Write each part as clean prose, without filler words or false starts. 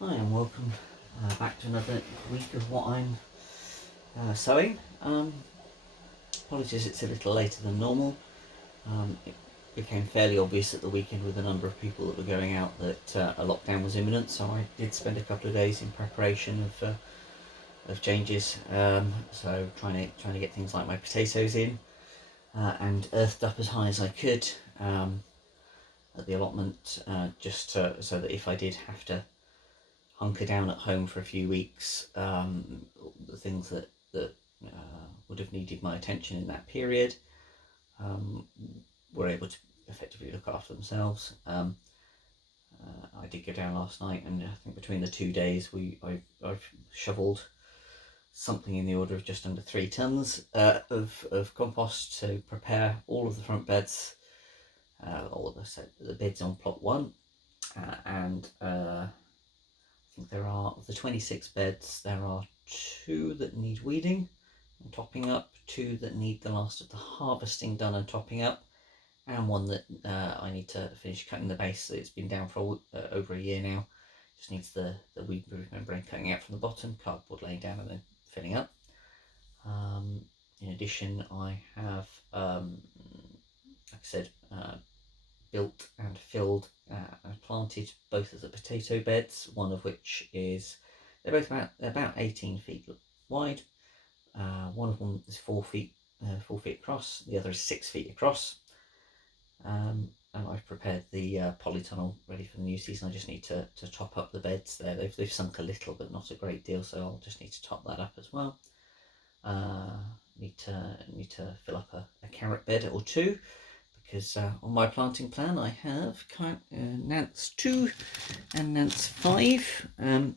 Hi and welcome back to another week of what I'm sowing. Apologies it's a little later than normal. It became fairly obvious at the weekend with the number of people that were going out that a lockdown was imminent, so I did spend a couple of days in preparation of changes. So trying to get things like my potatoes in and earthed up as high as I could at the allotment, so that if I did have to hunker down at home for a few weeks, the things that would have needed my attention in that period um, were able to effectively look after themselves. I did go down last night, and I think between the 2 days I've shoveled something in the order of just under 3 tons of compost to prepare all of the front beds, all of the beds on plot one, and I think there are, of the 26 beds, there are 2 that need weeding and topping up, 2 that need the last of the harvesting done and topping up, and 1 that I need to finish cutting the base. It's been down for over a year now. Just needs the weed membrane cutting out from the bottom, cardboard laying down and then filling up. In addition, I have, like I said, built and filled and planted both of the potato beds, one of which is, they're both about 18 feet wide. One of them is 4 feet across, the other is 6 feet across. And I've prepared the polytunnel ready for the new season. I just need to top up the beds there. They've sunk a little, but not a great deal, so I'll just need to top that up as well. Need to fill up a carrot bed or 2, because on my planting plan I have Nance 2 and Nance 5 to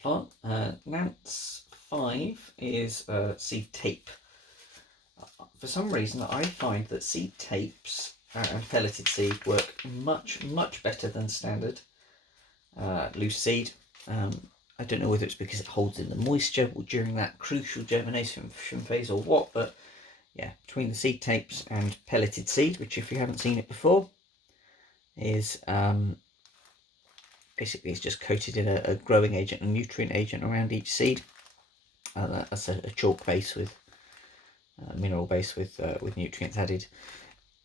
plant. Nance 5 is seed tape. For some reason I find that seed tapes and pelleted seed work much better than standard loose seed. I don't know whether it's because it holds in the moisture during that crucial germination phase or what, but yeah, between the seed tapes and pelleted seed, which if you haven't seen it before, is basically it's just coated in a growing agent, a nutrient agent around each seed. That's a chalk base with mineral base with nutrients added.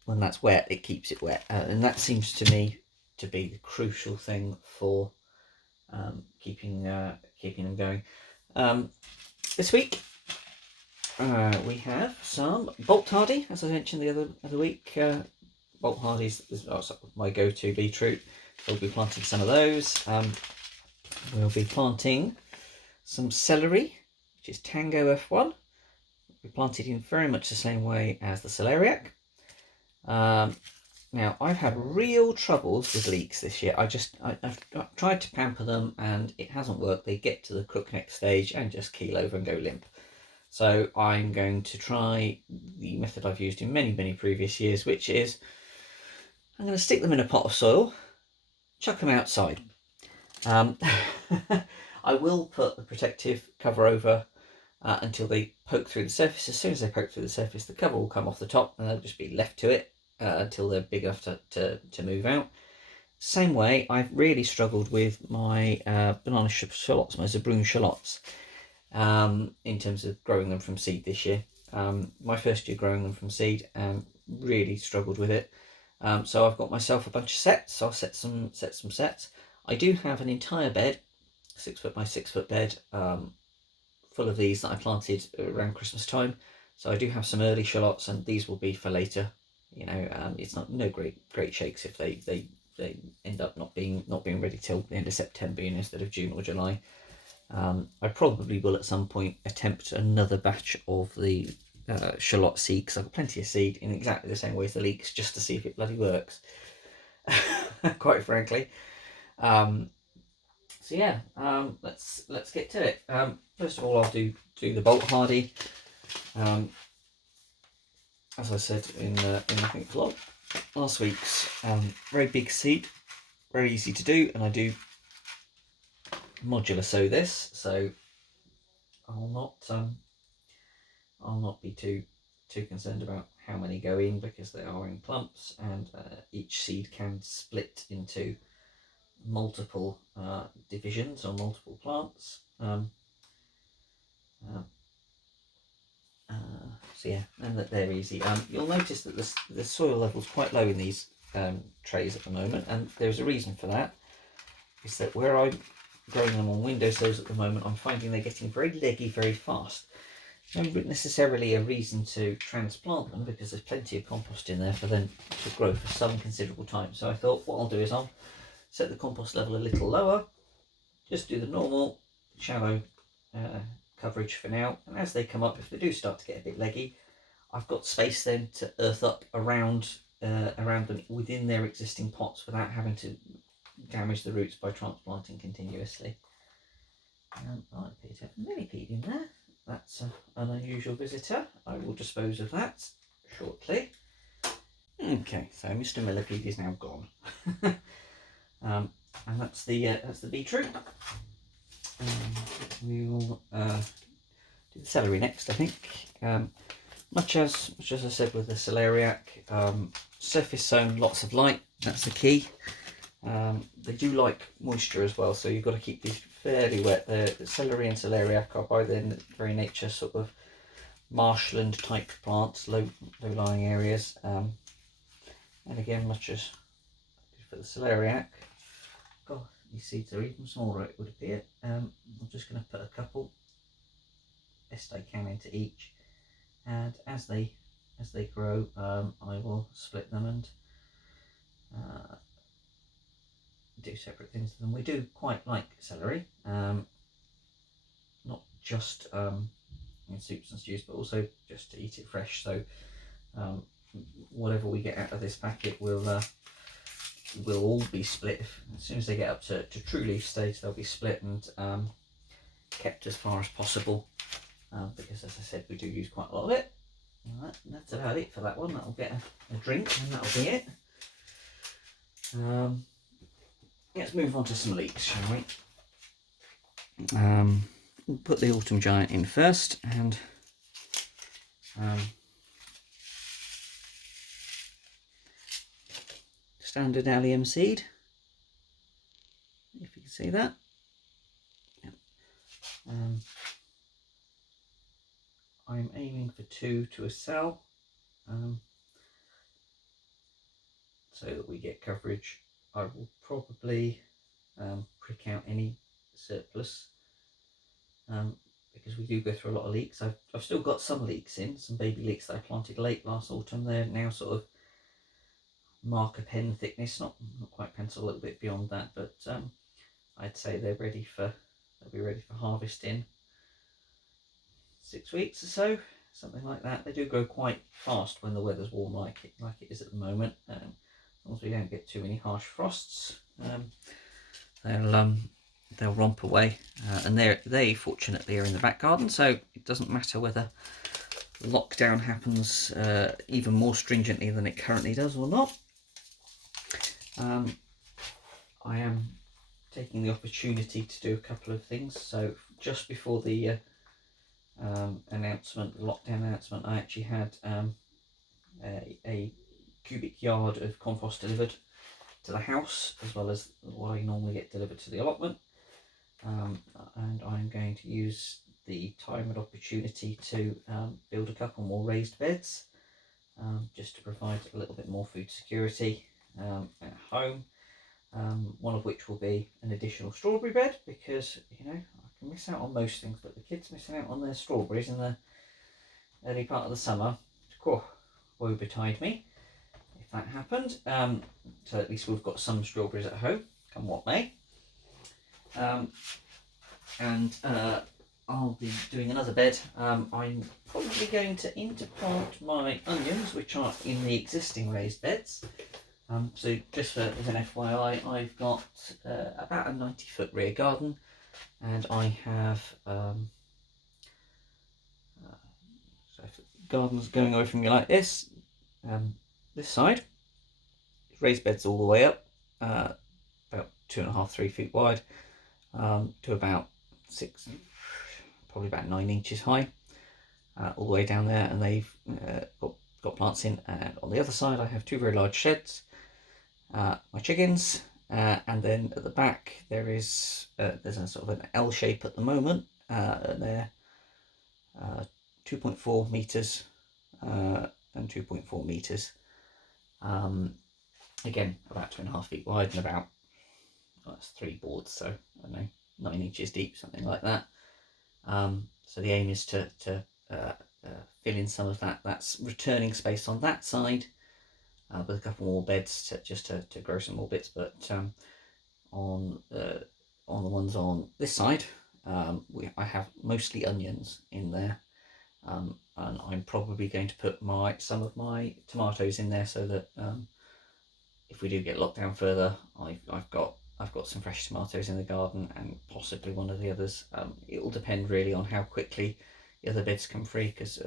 When that's wet, it keeps it wet, and that seems to me to be the crucial thing for keeping them going. This week we have some Bolt Hardy, as I mentioned the other week. Bolt Hardy is my go-to beetroot. We'll be planting some of those. We'll be planting some celery, which is Tango F1. We planted in very much the same way as the celeriac. Now, I've had real troubles with leeks this year. I've tried to pamper them and it hasn't worked. They get to the crookneck stage and just keel over and go limp. So I'm going to try the method I've used in many previous years, which is I'm going to stick them in a pot of soil, chuck them outside. I will put the protective cover over until they poke through the surface. As soon as they poke through the surface, the cover will come off the top and they'll just be left to it until they're big enough to move out. Same way, I've really struggled with my banana shallots, my Zabroon shallots, in terms of growing them from seed this year. My first year growing them from seed, and really struggled with it. So I've got myself a bunch of sets. I'll set some sets. I do have an entire bed, 6 foot by 6 foot bed, full of these that I planted around Christmas time. So I do have some early shallots, and these will be for later. You know, it's no great shakes if they end up not being ready till the end of September instead of June or July. I probably will at some point attempt another batch of the shallot seed, because I've got plenty of seed in exactly the same way as the leeks, just to see if it bloody works. Quite frankly. So yeah, let's get to it. First of all, I'll do the Bolt Hardy. As I said in I think vlog last week's, very big seed, very easy to do, and I do modular sow this, so I'll not be too concerned about how many go in, because they are in clumps, and each seed can split into multiple divisions or multiple plants. So yeah, and that they're easy. You'll notice that the soil level is quite low in these trays at the moment, and there's a reason for that. Is that where I'm growing them on windowsills at the moment, I'm finding they're getting very leggy very fast. Not necessarily a reason to transplant them, because there's plenty of compost in there for them to grow for some considerable time. So I thought what I'll do is I'll set the compost level a little lower, just do the normal shallow coverage for now, and as they come up, if they do start to get a bit leggy, I've got space then to earth up around them within their existing pots without having to damage the roots by transplanting continuously. I appear to have a millipede in there. That's an unusual visitor. I will dispose of that shortly. Okay, so Mr. Millipede is now gone. And that's the beetroot. We will do the celery next, I think. Much as I said with the celeriac, surface sown, lots of light. That's the key. They do like moisture as well, so you've got to keep these fairly wet. The celery and celeriac are by their very nature sort of marshland type plants, low-lying areas. And again, much as for the celeriac, God, these seeds are even smaller, it would appear. I'm just going to put a couple, best I can, into each, and as they grow, I will split them and do separate things with them. We do quite like celery, not just in soups and stews, but also just to eat it fresh. So whatever we get out of this packet will all be split. As soon as they get up to true leaf stage, they'll be split and kept as far as possible, because as I said, we do use quite a lot of it. That's about it for that one. That'll get a drink and that'll be it. Let's move on to some leeks, shall we? We'll put the autumn giant in first, and standard allium seed, if you can see that. Yep. I'm aiming for 2 to a cell, so that we get coverage. I will probably prick out any surplus, because we do go through a lot of leeks. I've still got some leeks in, some baby leeks that I planted late last autumn. They're now sort of marker pen thickness, not quite pencil, a little bit beyond that, but I'd say they'll be ready for harvest in 6 weeks or so, something like that. They do grow quite fast when the weather's warm, like it is at the moment. As long as we don't get too many harsh frosts, they'll romp away. And they fortunately are in the back garden, so it doesn't matter whether lockdown happens even more stringently than it currently does or not. I am taking the opportunity to do a couple of things. So just before the lockdown announcement, I actually had a cubic yard of compost delivered to the house, as well as what I normally get delivered to the allotment, and I'm going to use the time and opportunity to build a couple more raised beds, just to provide a little bit more food security at home. One of which will be an additional strawberry bed, because I can miss out on most things, but the kids missing out on their strawberries in the early part of the summer, woe betide me if that happened. So at least we've got some strawberries at home, come what may. And I'll be doing another bed. I'm probably going to interplant my onions, which are in the existing raised beds. So just as an FYI, I've got about a 90-foot rear garden, and I have so if the garden's going away from you like this. This side, raised beds all the way up, about 2.5, 3 feet wide, to about 6, probably about 9 inches high, all the way down there, and they've got plants in. And on the other side, I have 2 very large sheds. My chickens, And then at the back there's a sort of an L shape at the moment, and they're 2.4 meters and 2.4 meters. Again, about 2.5 feet wide and about, well, that's 3 boards, so I don't know, 9 inches deep, something like that. So the aim is to fill in some of that's returning space on that side, with a couple more beds to grow some more bits. But on the ones on this side, I have mostly onions in there, and I'm probably going to put some of my tomatoes in there, so that if we do get locked down further, I've got some fresh tomatoes in the garden, and possibly one of the others. It will depend really on how quickly the other beds come free, because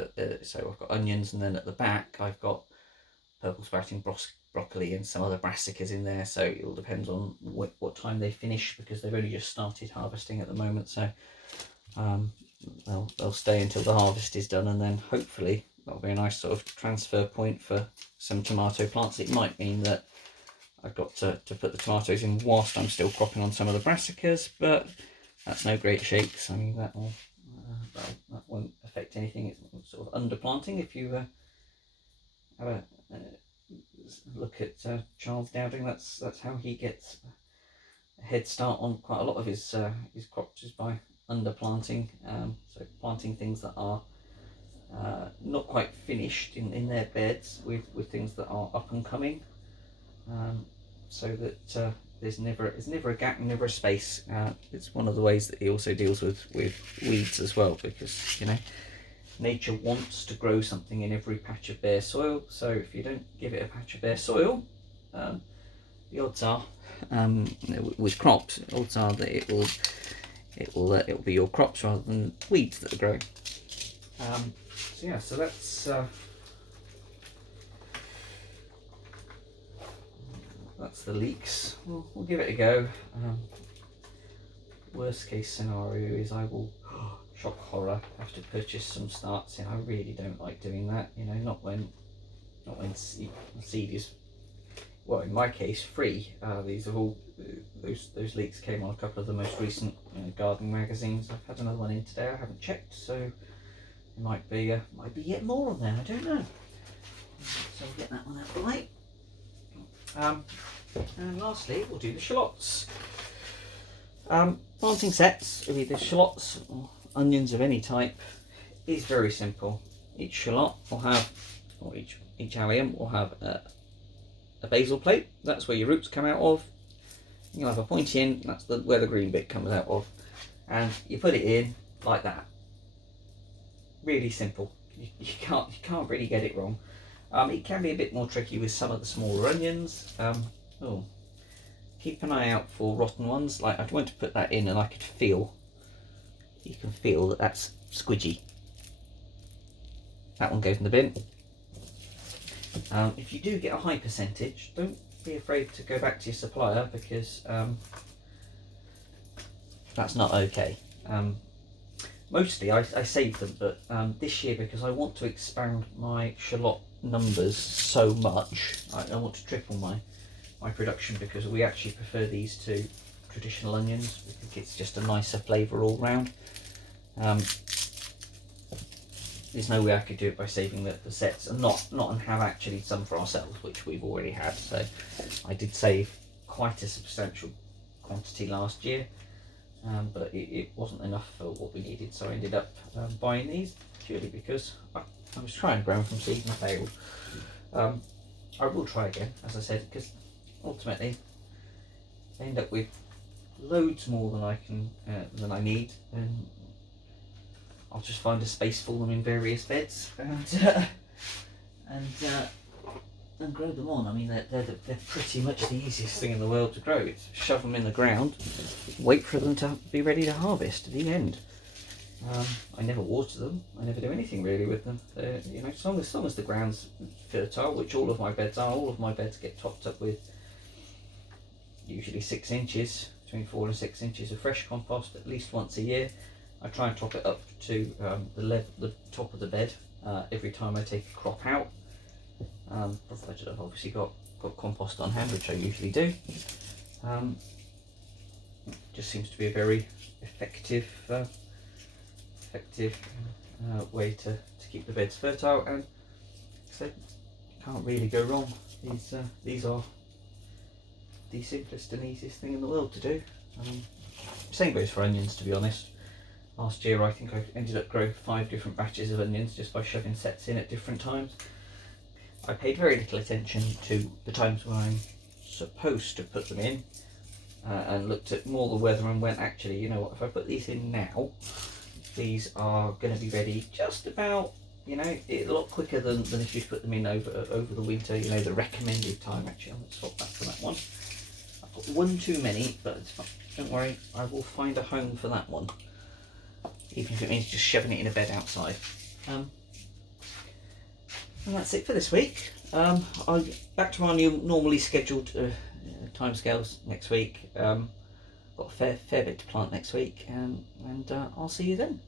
so I've got onions, and then at the back I've got purple sprouting broccoli and some other brassicas in there, so it all depends on what time they finish, because they've only just started harvesting at the moment. So they'll stay until the harvest is done, and then hopefully that'll be a nice sort of transfer point for some tomato plants. It might mean that I've got to put the tomatoes in whilst I'm still cropping on some of the brassicas, but that's no great shakes. I mean, that won't affect anything. It's sort of underplanting. If you have a look at Charles Dowding, that's how he gets a head start on quite a lot of his crops, is by underplanting. So planting things that are not quite finished in their beds with things that are up and coming, so that there's never a gap, never a space. It's one of the ways that he also deals with weeds as well, because nature wants to grow something in every patch of bare soil. So if you don't give it a patch of bare soil, the odds are, with crops, the odds are that it'll be your crops rather than weeds that are growing. So yeah, so that's the leeks. We'll give it a go. Worst case scenario is I will, shock horror, have to purchase some starts in. I really don't like doing that, not when seed is, well, in my case, free. These are all, those leeks came on a couple of the most recent gardening magazines. I've had another one in today, I haven't checked, so there might be yet more on there, I don't know. So we'll get that one out of the way. And lastly, we'll do the shallots. Planting sets of either shallots or onions of any type is very simple. Each shallot will have, or each allium will have a basal plate. That's where your roots come out of. You'll have a pointy end, that's where the green bit comes out of, and you put it in like that. Really simple. You can't really get it wrong. It can be a bit more tricky with some of the smaller onions. Keep an eye out for rotten ones. Like, I went to put that in, and I could feel. You can feel that that's squidgy. That one goes in the bin. If you do get a high percentage, don't be afraid to go back to your supplier, because that's not okay. Mostly I save them, but this year, because I want to expand my shallot numbers so much, I want to triple my production, because we actually prefer these to traditional onions. We think it's just a nicer flavour all round. There's no way I could do it by saving the sets, and not and have actually some for ourselves, which we've already had. So I did save quite a substantial quantity last year, but it wasn't enough for what we needed, so I ended up buying these, purely because I was trying to grow them from seed and failed. I will try again, as I said, because ultimately I end up with loads more than I need, and I'll just find a space for them in various beds and grow them on. I mean, they're pretty much the easiest thing in the world to grow. It's shove them in the ground, wait for them to be ready to harvest. The end. I never water them. I never do anything really with them. As long as the ground's fertile, which all of my beds are. All of my beds get topped up with usually 6 inches, between 4 and 6 inches of fresh compost at least once a year. I try and top it up to the top of the bed every time I take a crop out. Provided I've obviously got compost on hand, which I usually do. Just seems to be a very effective way to keep the beds fertile, and so can't really go wrong. These are the simplest and easiest thing in the world to do. Same goes for onions, to be honest. Last year I think I ended up growing 5 different batches of onions just by shoving sets in at different times. I paid very little attention to the times when I'm supposed to put them in, and looked at more the weather and went, actually, you know what, if I put these in now, these are going to be ready just about, you know, a lot quicker than if you put them in over the winter, you know, the recommended time. Actually, I'll swap back to that one. I've got one too many, but it's fine. Don't worry, I will find a home for that one, even if it means just shoving it in a bed outside. And that's it for this week. I'll back to our new normally scheduled timescales next week. Got a fair bit to plant next week, and I'll see you then.